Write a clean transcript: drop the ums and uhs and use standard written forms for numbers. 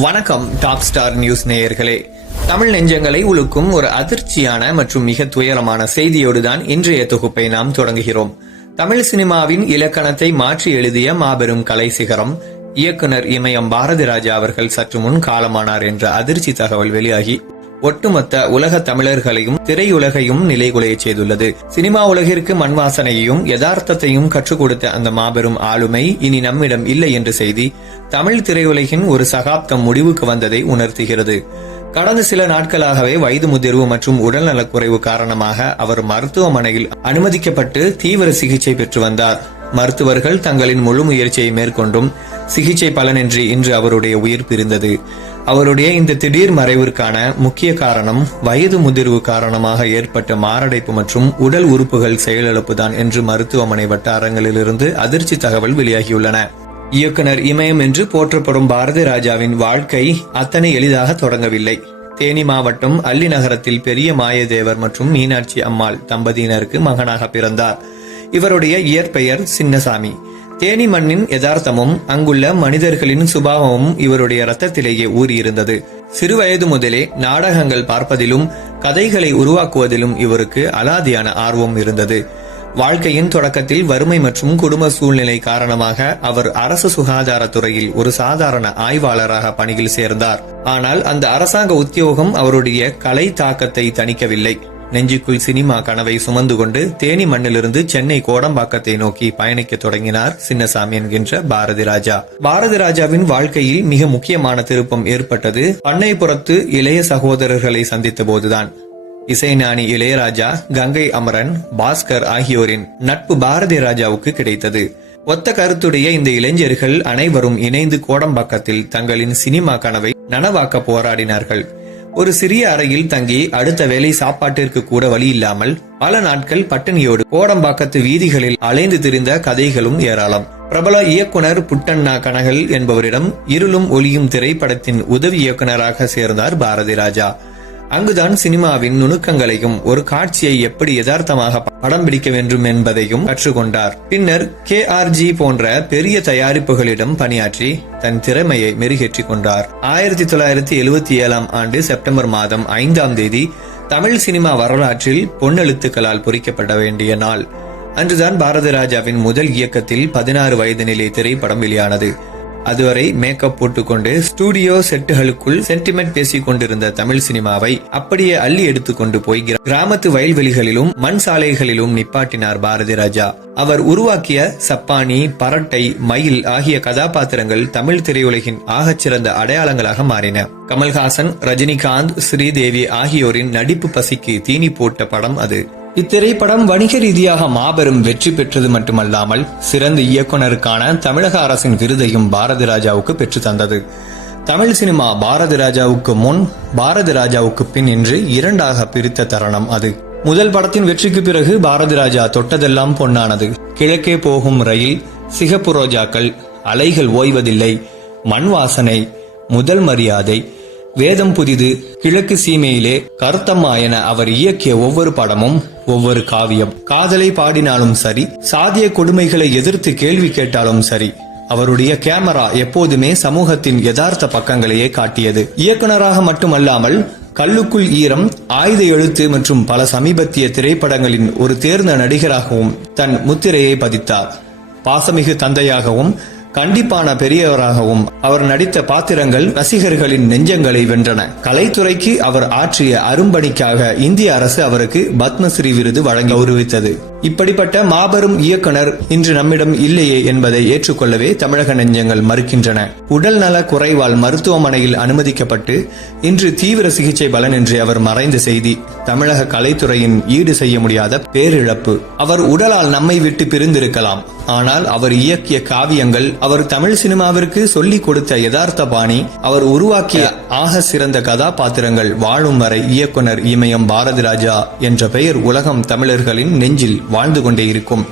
வணக்கம் top star news நேயர்களே. தமிழ் நெஞ்சங்களை உலுக்கும் ஒரு அதிர்ச்சியான மற்றும் மிக துயரமான செய்தியோடுதான் இன்றைய தொகுப்பை நாம் தொடங்குகிறோம். தமிழ் சினிமாவின் இலக்கணத்தை மாற்றி எழுதிய மாபெரும் கலை சிகரம் இயக்குனர் இமயம் பாரதிராஜா அவர்கள் சற்று முன் காலமானார் என்ற அதிர்ச்சி தகவல் வெளியாகி ஒட்டுமொத்த உலக தமிழர்களையும் திரையுலகையும் நிலைகுலைய செய்துள்ளது. சினிமா உலகிற்கு மண்வாசனையையும் யதார்த்தத்தையும் கற்றுக் கொடுத்த அந்த மாபெரும் ஆளுமை இனி நம்மிடம் இல்லை என்ற செய்தி தமிழ் திரையுலகின் ஒரு சகாப்தம் முடிவுக்கு வந்ததை உணர்த்துகிறது. கடந்த சில நாட்களாகவே வயது முதிர்வு மற்றும் உடல்நலக்குறைவு காரணமாக அவர் மருத்துவமனையில் அனுமதிக்கப்பட்டு தீவிர சிகிச்சை பெற்று வந்தார். மருத்துவர்கள் தங்களின் முழு முயற்சியை மேற்கொண்டும் சிகிச்சை பலனின்றி இன்று அவருடைய உயிர் பிரிந்தது. அவருடைய இந்த திடீர் மறைவிற்கான முக்கிய காரணம் வயது முதிர்வு காரணமாக ஏற்பட்ட மாரடைப்பு மற்றும் உடல் உறுப்புகள் செயலிழப்புதான் என்று மருத்துவமனை வட்டாரங்களிலிருந்து அதிர்ச்சி தகவல் வெளியாகியுள்ளன. இயக்குனர் இமயம் என்று போற்றப்படும் பாரதிராஜாவின் வாழ்க்கை அத்தனை எளிதாக தொடங்கவில்லை. தேனி மாவட்டம் அல்லி நகரத்தில் பெரிய மாயதேவர் மற்றும் மீனாட்சி அம்மாள் தம்பதியினருக்கு மகனாக பிறந்தார். இவருடைய இயற்பெயர் சின்னசாமி. தேனி மண்ணின் யதார்த்தமும் அங்குள்ள மனிதர்களின் சுபாவமும் இவருடைய ரத்தத்திலேயே ஊறியிருந்தது. சிறுவயது முதலே நாடகங்கள் பார்ப்பதிலும் கதைகளை உருவாக்குவதிலும் இவருக்கு அலாதியான ஆர்வம் இருந்தது. வாழ்க்கையின் தொடக்கத்தில் வறுமை மற்றும் குடும்ப சூழ்நிலை காரணமாக அவர் அரசு சுகாதாரத்துறையில் ஒரு சாதாரண ஆய்வாளராக பணியில் சேர்ந்தார். ஆனால் அந்த அரசாங்க உத்தியோகம் அவருடைய கலை தாக்கத்தை தணிக்கவில்லை. நெஞ்சுக்குள் சினிமா கனவை சுமந்து கொண்டு தேனி மண்ணிலிருந்து சென்னை கோடம்பாக்கத்தை நோக்கி பயணிக்க தொடங்கினார் சின்னசாமி என்கின்ற பாரதிராஜா. பாரதிராஜாவின் வாழ்க்கையில் மிக முக்கியமான திருப்பம் ஏற்பட்டது பண்ணைப்புறத்து இளைய சகோதரர்களை சந்தித்த போதுதான். இசைஞானி இளையராஜா, கங்கை அமரன், பாஸ்கர் ஆகியோரின் நட்பு பாரதிராஜாவுக்கு கிடைத்தது. ஒத்த கருத்துடைய இந்த இளைஞர்கள் அனைவரும் இணைந்து கோடம்பாக்கத்தில் தங்களின் சினிமா கனவை நனவாக்க போராடினார்கள். ஒரு சிறிய அறையில் தங்கி அடுத்த வேளை சாப்பாட்டிற்கு கூட வழி இல்லாமல் பல நாட்கள் பட்டினியோடு கோடம்பாக்கத்து வீதிகளில் அலைந்து திரிந்த கதைகளும் ஏராளம். பிரபல இயக்குனர் புட்டண்ணா கனகல் என்பவரிடம் இருளும் ஒளியும் திரைப்படத்தின் உதவி இயக்குனராக சேர்ந்தார் பாரதிராஜா. அங்குதான் சினிமாவின் நுணுக்கங்களையும் ஒரு காட்சியை எப்படி யதார்த்தமாக படம் பிடிக்க வேண்டும் என்பதையும் கற்றுக்கொண்டார். பின்னர் KRG போன்ற பெரிய தயாரிப்புகளிடம் பணியாற்றி தன் திறமையை மெருகேற்றிக் கொண்டார். 1977 ஆண்டு செப்டம்பர் மாதம் 5ஆம் தேதி தமிழ் சினிமா வரலாற்றில் பொன்னெழுத்துக்களால் பொறிக்கப்பட வேண்டிய நாள். அன்றுதான் பாரதிராஜாவின் முதல் இயக்கத்தில் 16 வயது நிலை திரைப்படம் வெளியானது. அதுவரை மேக்கப் போட்டுக்கொண்டு ஸ்டூடியோ செட்டுகளுக்குள் சென்டிமெண்ட் பேசிக் கொண்டிருந்த தமிழ் சினிமாவை அப்படியே அள்ளி எடுத்துக்கொண்டு போய் கிராமத்து வயல்வெளிகளிலும் மண் சாலைகளிலும் நிப்பாட்டினார் பாரதிராஜா. அவர் உருவாக்கிய சப்பானி, பரட்டை, மயில் ஆகிய கதாபாத்திரங்கள் தமிழ் திரையுலகின் ஆகச்சிறந்த அடையாளங்களாக மாறின. கமல்ஹாசன், ரஜினிகாந்த், ஸ்ரீதேவி ஆகியோரின் நடிப்பு பசிக்கு தீனி போட்ட படம் அது. இத்திரைப்படம் வணிக ரீதியாக மாபெரும் வெற்றி பெற்றது மட்டுமல்லாமல் சிறந்த இயக்குனருக்கான தமிழக அரசின் விருதையும் பாரதிராஜாவுக்கு பெற்று தந்தது. தமிழ் சினிமா பாரதிராஜாவுக்கு முன், பாரதிராஜாவுக்கு பின் என்று இரண்டாக பிரித்த தருணம் அது. முதல் படத்தின் வெற்றிக்கு பிறகு பாரதிராஜா தொட்டதெல்லாம் பொன்னானது. கிழக்கே போகும் ரயில், சிகப்பு ரோஜாக்கள், அலைகள் ஓய்வதில்லை, மண் வாசனை, முதல் மரியாதை, வேதம் புதிது, கிழக்கு சீமையிலே, கருத்தம்மா என அவர் இயக்கிய ஒவ்வொரு படமும் ஒவ்வொரு காவியம். காதலை பாடினாலும் சரி, சாதிய கொடுமைகளை எதிர்த்து கேள்வி கேட்டாலும் சரி, அவருடைய கேமரா எப்போதுமே சமூகத்தின் யதார்த்த பக்கங்களையே காட்டியது. இயக்குனராக மட்டுமல்லாமல் கல்லுக்குள் ஈரம், ஆயுத எழுத்து மற்றும் பல சமீபத்திய திரைப்படங்களின் ஒரு தேர்ந்த நடிகராகவும் தன் முத்திரையை பதித்தார். பாசமிகு தந்தையாகவும் கண்டிப்பான பெரியவராகவும் அவர் நடித்த பாத்திரங்கள் ரசிகர்களின் நெஞ்சங்களை வென்றன. கலைத்துறைக்கு அவர் ஆற்றிய அரும்பணிக்காக இந்திய அரசு அவருக்கு பத்மஸ்ரீ விருது வழங்கி கௌரவித்தது. இப்படிப்பட்ட மாபெரும் இயக்குனர் இன்று நம்மிடம் இல்லையே என்பதை ஏற்றுக்கொள்ளவே தமிழக நெஞ்சங்கள் மறுக்கின்றன. உடல் நல குறைவால் மருத்துவமனையில் அனுமதிக்கப்பட்டு இன்று தீவிர சிகிச்சை பலனின்றி அவர் மறைந்த செய்தி தமிழக கலைத்துறையின் ஈடு செய்ய முடியாத பேரிழப்பு. அவர் உடலால் நம்மை விட்டு பிரிந்திருக்கலாம், ஆனால் அவர் இயக்கிய காவியங்கள், அவர் தமிழ் சினிமாவிற்கு சொல்லிக் கொடுத்த யதார்த்த பாணி, அவர் உருவாக்கிய ஆக சிறந்த கதாபாத்திரங்கள் வாழும் வரை இயக்குனர் இமயம் பாரதிராஜா என்ற பெயர் உலகம் தமிழர்களின் நெஞ்சில் வாழ்ந்து கொண்டே இருக்கும்.